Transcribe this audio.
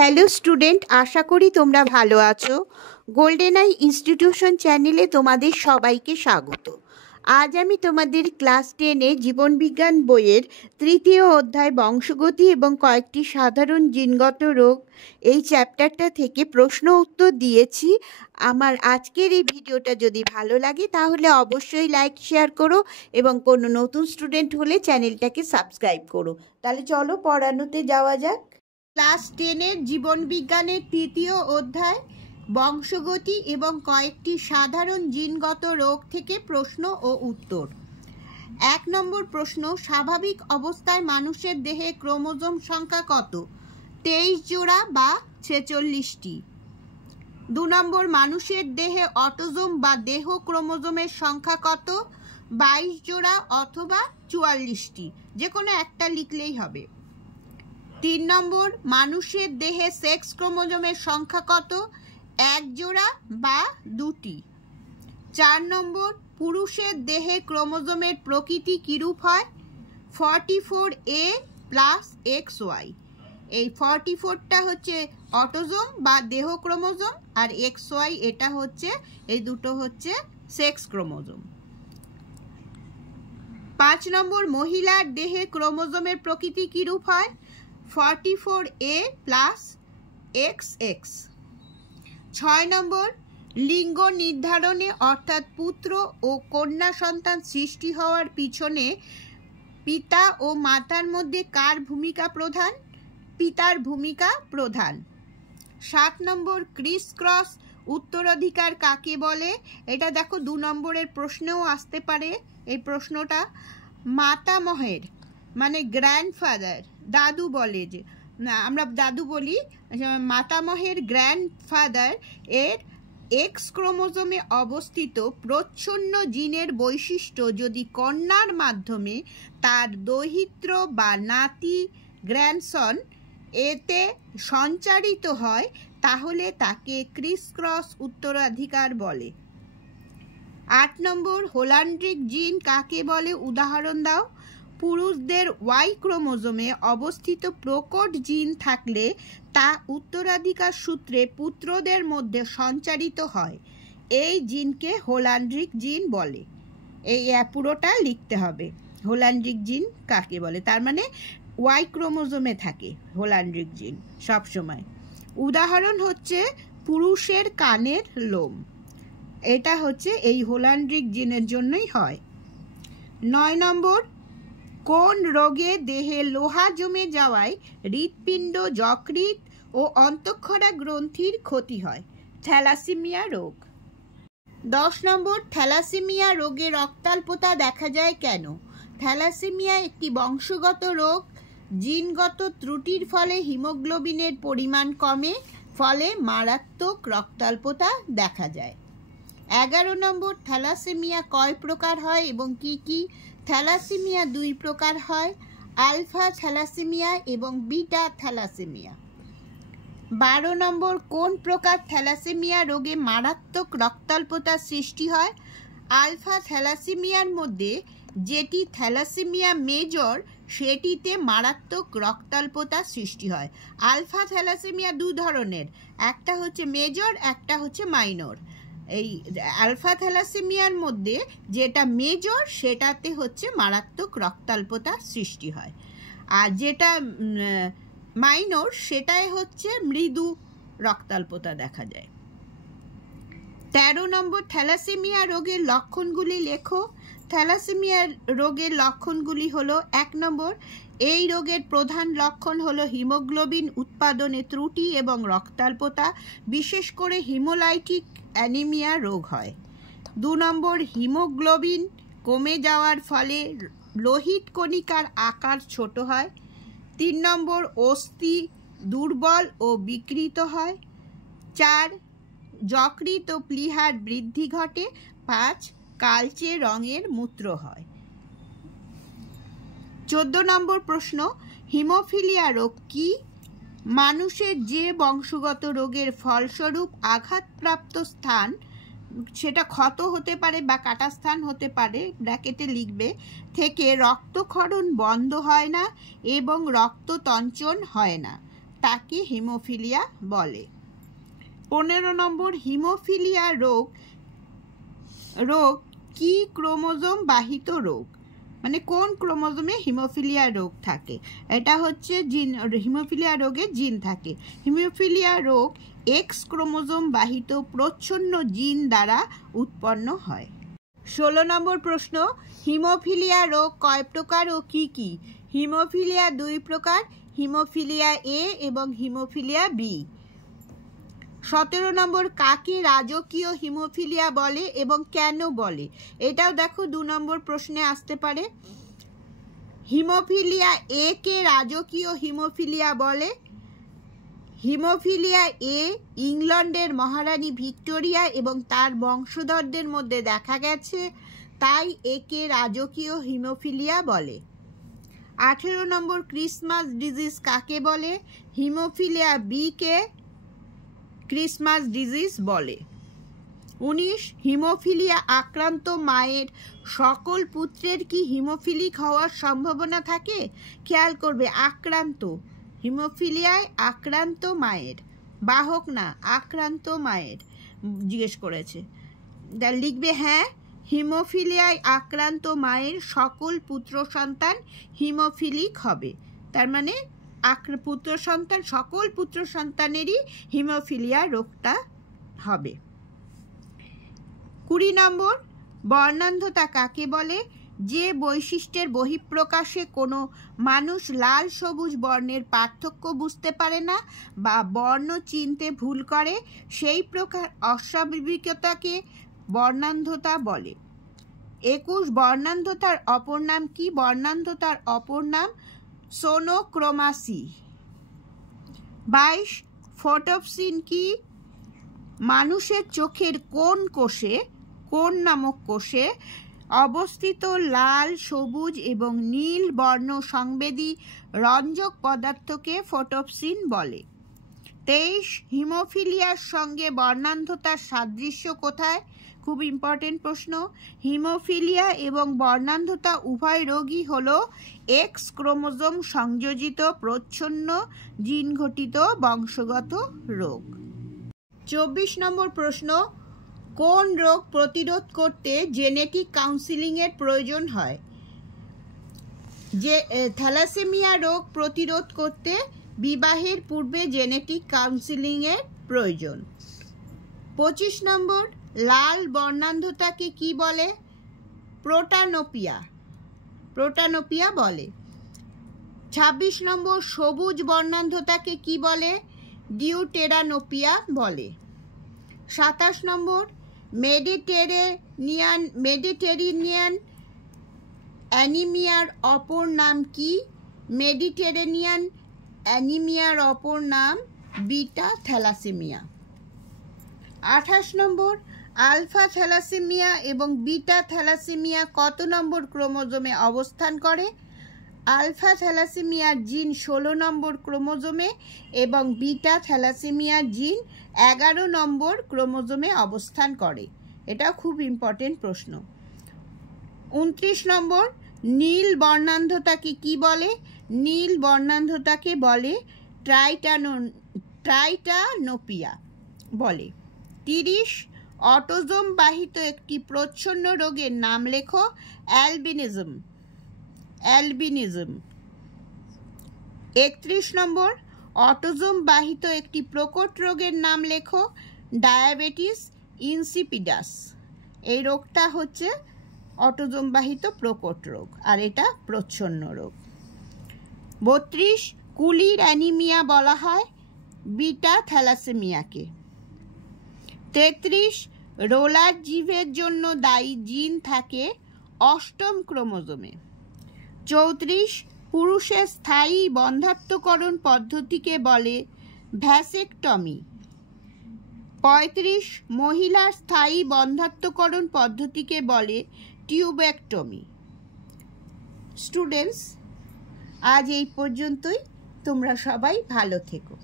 Hello student, আশা করি তোমরা ভালো আছো। গোল্ডেন আই ইনস্টিটিউশন চ্যানেলে তোমাদের সবাইকে স্বাগত। আজ আমি তোমাদের ক্লাস 10-এ জীবনবিজ্ঞান বইয়ের তৃতীয় অধ্যায় বংশগতি এবং কয়েকটি সাধারণ জিনগত রোগ এই চ্যাপ্টারটা থেকে প্রশ্ন উত্তর দিয়েছি। আমার আজকের এই ভিডিওটা যদি ভালো লাগে তাহলে অবশ্যই লাইক শেয়ার করো এবং কোনো নতুন স্টুডেন্ট হলে চ্যানেলটাকে সাবস্ক্রাইব করো। তাহলে চলো পড়ানোতে যাওয়া যাক। ক্লাস 10-এর জীবনবিজ্ঞানের তৃতীয় অধ্যায় বংশগতি এবং কয়েকটি সাধারণ জিনগত রোগ থেকে প্রশ্ন ও উত্তর। 1 নম্বর প্রশ্ন, স্বাভাবিক অবস্থায় মানুষের দেহে ক্রোমোজোম সংখ্যা কত? 23 জোড়া বা 46টি। 2 নম্বর, মানুষের দেহে অটোজোম বা দেহ ক্রোমোজোমের সংখ্যা কত? 22 জোড়া অথবা 44টি, যে কোনো একটা লিখলেই হবে। 3 নম্বর, মানুষের দেহে সেক্স ক্রোমোজোমের সংখ্যা কত? 1 জোড়া বা 2টি। 4 নম্বর, পুরুষের দেহে ক্রোমোজোমের প্রকৃতি কিরূপ হয়? 44A plus XY। এই 44টা হচ্ছে অটোজোম বা দেহ ক্রোমোজোম, আর XY এটা হচ্ছে, এই দুটো হচ্ছে সেক্স ক্রোমোজোম। 5 নম্বর, মহিলার দেহে ক্রোমোজোমের প্রকৃতি কিরূপ হয়? 44A plus XX। 6 নম্বর, লিঙ্গ নির্ধারণে অর্থাৎ পুত্র ও কন্যা সন্তান সৃষ্টি হওয়ার পিছনে পিতা ও মাতার মধ্যে কার ভূমিকা প্রধান? পিতার ভূমিকা প্রধান। 7 নম্বর, ক্রিস ক্রস উত্তরাধিকার কাকে বলে? এটা দেখো 2 নম্বরের প্রশ্নেও আসতে পারে এই প্রশ্নটা। মাতামহের মানে গ্র্যান্ডফাদার, দাদু বলে, যে আমরা দাদু বলি, মাতামহের গ্র্যান্ডফাদার এর এক্স ক্রোমোজোমে অবস্থিত প্রচ্ছন্ন জিনের বৈশিষ্ট্য যদি কন্যার মাধ্যমে তার দৌহিত্র বা নাতি গ্র্যান্ডসন এতে সঞ্চারিত হয় তাহলে তাকে ক্রিস ক্রস উত্তরাধিকার বলে। 8 নম্বর, হোল্যান্ড্রিক জিন কাকে বলে? উদাহরণ দাও। পুরুষদের ওয়াই ক্রোমোজোমে অবস্থিত প্রকট জিন থাকলে তা উত্তরাধিকার সূত্রে পুত্রদের মধ্যে সঞ্চারিত হয়। এই জিনকে হোল্যান্ড্রিক জিন বলে। এই পুরোটা লিখতে হবে, হোল্যান্ড্রিক জিন কাকে বলে। তার মানে ওয়াই ক্রোমোজোমে থাকে হোল্যান্ড্রিক জিন সব সময়। উদাহরণ হচ্ছে পুরুষের কানের লোম, এটা হচ্ছে এই হোল্যান্ড্রিক জিনের জন্যই হয়। 9 নম্বর, কোন রোগে দেহে লোহা জমে যাওয়ায় হৃৎপিণ্ড, যকৃৎ ও অন্তঃক্ষরা গ্রন্থির ক্ষতি হয়? থ্যালাসেমিয়া রোগ। 10 নম্বর, থ্যালাসেমিয়া রোগে রক্তাল্পতা দেখা যায় কেন? থ্যালাসেমিয়া একটি বংশগত রোগ। জিনগত ত্রুটির ফলে হিমোগ্লোবিনের পরিমাণ কমে, ফলে মারাত্মক রক্তাল্পতা দেখা যায়। 11 নম্বর, থ্যালাসেমিয়া কয় প্রকার হয় এবং কি কি? থ্যালাসেমিয়া 2 প্রকার হয়, আলফা থ্যালাসেমিয়া এবং বিটা থ্যালাসেমিয়া। 12 নম্বর, কোন প্রকার থ্যালাসেমিয়া রোগে মারাত্মক রক্তাল্পতা সৃষ্টি হয়? আলফা থ্যালাসেমিয়ার মধ্যে যেটি থ্যালাসেমিয়া মেজর সেটিতে মারাত্মক রক্তাল্পতা সৃষ্টি হয়। আলফা থ্যালাসেমিয়া 2 ধরনের, একটা হচ্ছে মেজর, একটা হচ্ছে মাইনর। এই আলফা থ্যালাসেমিয়ার মধ্যে যেটা মেজর সেটাতে হচ্ছে মারাত্মক রক্তাল্পতা সৃষ্টি হয়, আর যেটা মাইনর সেটাই হচ্ছে মৃদু রক্তাল্পতা দেখা যায়। 13 নম্বর, থ্যালাসেমিয়া রোগের লক্ষণগুলি লেখো। থ্যালাসেমিয়া রোগের লক্ষণগুলি হলো: 1 নম্বর, এই রোগের প্রধান লক্ষণ হলো হিমোগ্লোবিন উৎপাদনে ত্রুটি এবং রক্তাল্পতা, বিশেষ করে হিমোলাইটিক অ্যানিমিয়া রোগ হয়। 2 নম্বর, হিমোগ্লোবিন কমে যাওয়ার ফলে লোহিত কণিকার আকার ছোট হয়। 3 নম্বর, অস্থি দুর্বল ও বিকৃত হয়। 4, যকৃৎ ও প্লীহার বৃদ্ধি ঘটে। 5, কালচে রঙের মূত্র হয়। 14 নম্বর প্রশ্ন, হিমোফিলিয়া রোগ কি? মানুষের যে বংশগত রোগের ফলস্বরূপ আঘাতপ্রাপ্ত স্থান, সেটা ক্ষত হতে পারে বা কাটা স্থান হতে পারে, ব্র্যাকেটে লিখবে, থেকে রক্তক্ষরণ বন্ধ হয় না এবং রক্ততঞ্চন হয় না, তাকে হিমোফিলিয়া বলে। 15 নম্বর, হিমোফিলিয়া রোগ কি ক্রোমোজোম বাহিত রোগ, মানে কোন ক্রোমোজোমে হিমোফিলিয়া রোগ থাকে? এটা হচ্ছে জিন, হিমোফিলিয়া রোগে জিন থাকে। হিমোফিলিয়া রোগ এক্স ক্রোমোজোম বাহিত প্রচ্ছন্ন জিন দ্বারা উৎপন্ন হয়। 16 নম্বর প্রশ্ন, হিমোফিলিয়া রোগ কয় প্রকার ও কি কি? হিমোফিলিয়া 2 প্রকার, হিমোফিলিয়া এ এবং হিমোফিলিয়া বি। 17 নম্বর, কাকে রাজকীয় হিমোফিলিয়া বলে এবং কেন বলে? এটাও দেখো 2 নম্বর প্রশ্নে আসতে পারে। হিমোফিলিয়া এ কে রাজকীয় হিমোফিলিয়া বলে। হিমোফিলিয়া এ ইংল্যান্ডের মহারানী ভিক্টোরিয়া এবং তার বংশধরদের মধ্যে দেখা গেছে, তাই একে রাজকীয় হিমোফিলিয়া বলে। 18 নম্বর, ক্রিসমাস ডিজিজ কাকে বলে? হিমোফিলিয়া বি কে ক্রিসমাস ডিজিজ বলে। 19, হিমোফিলিয়া আক্রান্ত মায়ের সকল পুত্রের কি হিমোফিলিক হওয়ার সম্ভাবনা থাকে? খেয়াল করবে, আক্রান্ত, হিমোফিলিয়ায় আক্রান্ত মায়ের, বাহক না, আক্রান্ত মায়ের জিজ্ঞেস করেছে। লিখবে হ্যাঁ, হিমোফিলিয়ায় আক্রান্ত মায়ের সকল পুত্র সন্তান হিমোফিলিক হবে। তার মানে পুত্র সন্তান, সকল পুত্র সন্তানেরই হিমোফিলিয়া রোগটা হবে। 20 নম্বর, বর্ণান্ধতা কাকে বলে? যে বৈশিষ্ট্যের বহিঃপ্রকাশে কোনো মানুষ লাল সবুজ বর্ণের পার্থক্য বুঝতে পারে না বা বর্ণ চিনতে ভুল করে, সেই প্রকার অস্বাভাবিকতাকে বর্ণান্ধতা বলে। 21, বর্ণান্ধতার অপর নাম কি? বর্ণান্ধতার অপর নাম সোনোক্রোমাসি। 22, ফটোপসিন কি? মানুষের চোখের কোন কোষে, কোন নামক কোষে অবস্থিত লাল সবুজ এবং নীল বর্ণ সংবেদী রঞ্জক পদার্থকে ফটোপসিন বলে। 23, হিমোফিলিয়ার সঙ্গে বর্ণান্ধতার সাদৃশ্য কোথায়? খুব ইম্পর্টেন্ট প্রশ্ন। হিমোফিলিয়া এবং বর্ণান্ধতা উভয় রোগই হলো এক্স ক্রোমোজোম সংযোজিত প্রচ্ছন্ন জিন ঘটিত বংশগত রোগ। 24 নম্বর প্রশ্ন, কোন রোগ প্রতিরোধ করতে জেনেটিক কাউন্সিলিংয়ের প্রয়োজন হয়? যে থ্যালাসেমিয়া রোগ প্রতিরোধ করতে বিবাহের পূর্বে জেনেটিক কাউন্সিলিংয়ের প্রয়োজন। 25 নম্বর, লাল বর্ণান্ধতাকে কি বলে? প্রোটানোপিয়া, প্রোটানোপিয়া বলে। 26 নম্বর, সবুজ বর্ণান্ধতাকে কি বলে? ডিউটেরানোপিয়া বলে। 27 নম্বর, মেডিটেরেনিয়ান অ্যানিমিয়ার অপর নাম কি? মেডিটেরেনিয়ান অ্যানিমিয়ার অপর নাম বিটা থ্যালাসেমিয়া। 28 নম্বর, আলফা থ্যালাসেমিয়া এবং বিটা থ্যালাসেমিয়া কত নম্বর ক্রোমোজোমে অবস্থান করে? আলফা থ্যালাসেমিয়ার জিন 16 নম্বর ক্রোমোজোমে এবং বিটা থ্যালাসেমিয়ার জিন 11 নম্বর ক্রোমোজোমে অবস্থান করে। এটা খুব ইম্পর্টেন্ট প্রশ্ন। 29 নম্বর, নীল বর্ণান্ধতাকে কি বলে? নীল বর্ণান্ধতাকে বলে ট্রাইটানোপিয়া বলে। 30, অটোজোম বাহিত একটি প্রচ্ছন্ন রোগের নাম লেখো। Albinism, albinism. 31 নম্বর, অটোজোম বাহিত একটি প্রকট রোগের নাম লেখো। Diabetes insipidus. এই রোগটা হচ্ছে অটোজোম বাহিত প্রকট রোগ, আর এটা প্রচ্ছন্ন রোগ। 32, কুলির অ্যানিমিয়া বলা হয় বিটা থ্যালাসেমিয়াকে। 33, রোলার জিভের জন্য দায়ী জিন থাকে 8ম ক্রোমোজোমে। 34, পুরুষের স্থায়ী বন্ধ্যাত্বকরণ পদ্ধতিকে বলে ভ্যাসেকটমি। 35, মহিলার স্থায়ী বন্ধ্যাত্বকরণ পদ্ধতিকে বলে টিউবেক্টমি। স্টুডেন্টস, আজ এই পর্যন্তই। তোমরা সবাই ভালো থেকো।